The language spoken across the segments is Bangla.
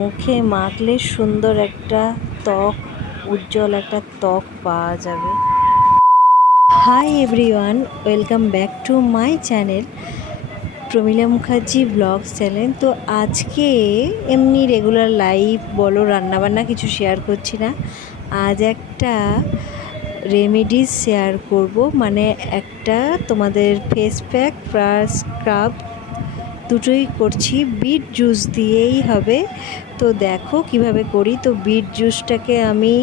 মুখে মাখলে সুন্দর একটা ত্বক, উজ্জ্বল একটা ত্বক পাওয়া যাবে। Hi everyone welcome back to my channel Promila Mukherjee blog channel তো আজকে এমনি রেগুলার লাইভ বলো, রান্নাবান্না কিছু শেয়ার করছি না। আজ একটা রেমেডিস শেয়ার করব মানে একটা তোমাদের ফেস প্যাক প্লাস স্ক্রাব দুটোই করছি। বিট জুস দিয়েই হবে। তো দেখো কীভাবে করি। তো বিট জুসটাকে আমি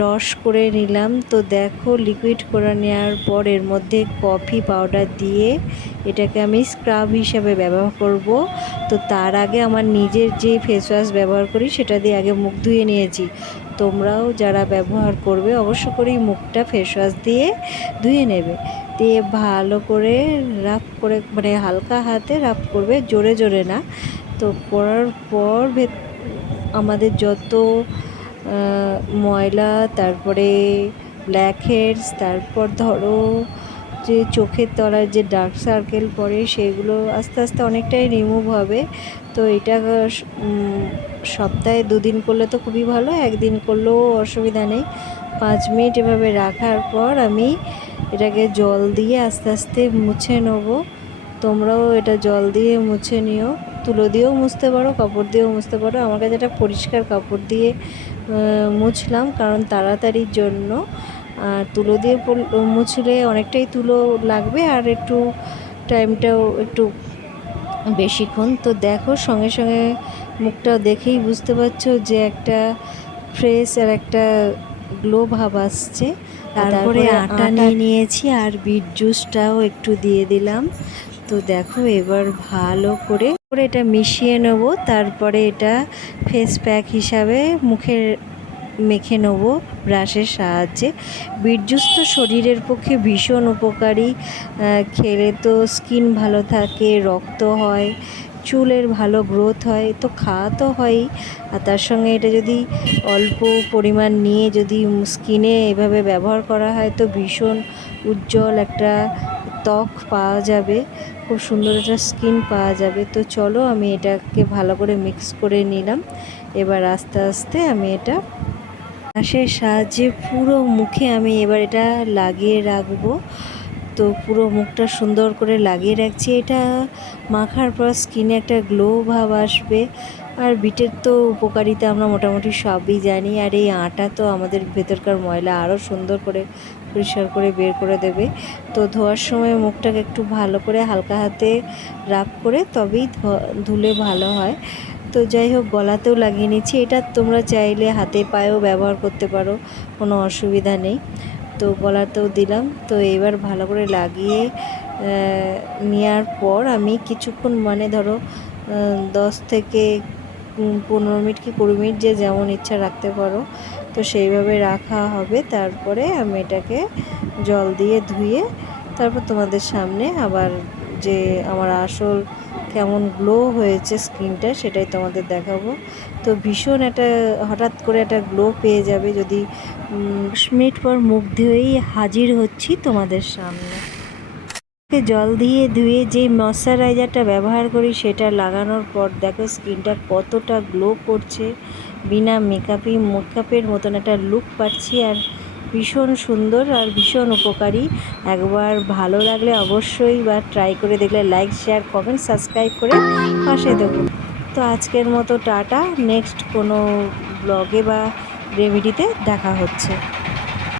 রস করে নিলাম। তো দেখো লিকুইড করে নেওয়ার পর এর মধ্যে কফি পাউডার দিয়ে এটাকে আমি স্ক্রাব হিসাবে ব্যবহার করব। তো তার আগে আমার নিজের যে ফেস ওয়াশ ব্যবহার করি সেটা দিয়ে আগে মুখ ধুয়ে নিয়েছি। তোমরাও যারা ব্যবহার করবে অবশ্য করেই মুখটা ফেস ওয়াশ দিয়ে ধুয়ে নেবে। দিয়ে ভালো করে রাফ করে মানে হালকা হাতে রাফ করবে, জোরে জোরে না। তো করার পর আমাদের যত ময়লা, তারপরে ব্ল্যাক হেডস তারপর ধরো যে চোখের তলার যে ডার্ক সার্কেল পড়ে, সেগুলো আস্তে আস্তে অনেকটাই রিমুভ হবে। তো এটা সপ্তাহে দুদিন করলে তো খুবই ভালো, একদিন করলেও অসুবিধা নেই। পাঁচ মিনিট এভাবে রাখার পর আমি এটাকে জল দিয়ে আস্তে আস্তে মুছে নেব। তোমরাও এটা জল দিয়ে মুছে নিও। তুলো দিয়েও মুছতে পারো, কাপড় দিয়েও মুছতে পারো। আমার কাছে এটা পরিষ্কার কাপড় দিয়ে মুছলাম কারণ তাড়াতাড়ির জন্য। আর তুলো দিয়ে মুছলে অনেকটাই তুলো লাগবে আর একটু টাইমটাও একটু বেশিক্ষণ। তো দেখো, সঙ্গে সঙ্গে মুখটা দেখেই বুঝতে পারছ যে একটা ফ্রেশ আর একটা গ্লো ভাব আসছে। তারপরে আটা নিয়ে নিয়েছি আর বিট জুসটাও একটু দিয়ে দিলাম। তো দেখো এবার ভালো করে করে এটা মিশিয়ে নেব। তারপরে এটা ফেস প্যাক হিসাবে মুখে মেখে নেব ব্রাশের সাহায্যে। বিট জুস তো শরীরের পক্ষে ভীষণ উপকারী। খেলে তো স্কিন ভালো থাকে রক্ত হয়। চুলের ভালো গ্রোথ হয়, তো খাওয়া তো হয়ই। আর তার সঙ্গে এটা যদি অল্প পরিমাণ নিয়ে যদি স্কিনে এভাবে ব্যবহার করা হয়, তো ভীষণ উজ্জ্বল একটা ত্বক পাওয়া যাবে। খুব সুন্দর একটা স্কিন পাওয়া যাবে। তো চলো আমি এটাকে ভালো করে মিক্স করে নিলাম। এবার আস্তে আস্তে আমি এটা ব্রাশের সাহায্যে পুরো মুখে আমি এবার এটা লাগিয়ে রাখব। তো পুরো মুখটা সুন্দর করে লাগিয়ে রাখছি। এটা মাখার পর স্কিনে একটা গ্লো ভাব আসবে। আর বিটের তো উপকারিতা আমরা মোটামুটি সবই জানি। আর এই আটা তো আমাদের ভেতরকার ময়লা আরও সুন্দর করে পরিষ্কার করে বের করে দেবে। তো ধোয়ার সময় মুখটাকে একটু ভালো করে হালকা হাতে রাব করে তবেই ধুলে ভালো হয়। তো যাই হোক, গলাতেও লাগিয়ে নিচ্ছি। এটা তোমরা চাইলে হাতে পায়েও ব্যবহার করতে পারো। কোনো অসুবিধা নেই। তো গলাতেও দিলাম। তো এবার ভালো করে লাগিয়ে নেওয়ার পর আমি কিছুক্ষণ মানে ধরো দশ থেকে পনেরো মিনিট কি কুড়ি মিনিট যে যেমন ইচ্ছা রাখতে পারো, তো সেইভাবে রাখা হবে। তারপরে আমি এটাকে জল দিয়ে ধুয়ে, তারপর তোমাদের সামনে আবার যে আমার আসল কেমন গ্লো হয়েছে স্কিনটা সেটাই তোমাদের দেখাবো। তো ভীষণ একটা, হঠাৎ করে একটা গ্লো পেয়ে যাবে যদি মিনিট পর মুখ ধুয়েই হাজির হচ্ছি তোমাদের সামনে। জল দিয়ে ধুয়ে যে ময়শ্চারাইজারটা ব্যবহার করি সেটা লাগানোর পর দেখো স্কিনটা কতটা গ্লো করছে। বিনা মেকআপই মেকআপের মতন একটা লুক পাচ্ছি আর ভীষণ সুন্দর আর ভীষণ উপকারী। একবার ভালো লাগলে অবশ্যই বা ট্রাই করে দেখলে লাইক শেয়ার কমেন্ট সাবস্ক্রাইব করে পাশে দেবো তো আজকের মতো টাটা। নেক্সট কোনো ব্লগে বা রেমিডিতে দেখা হচ্ছে।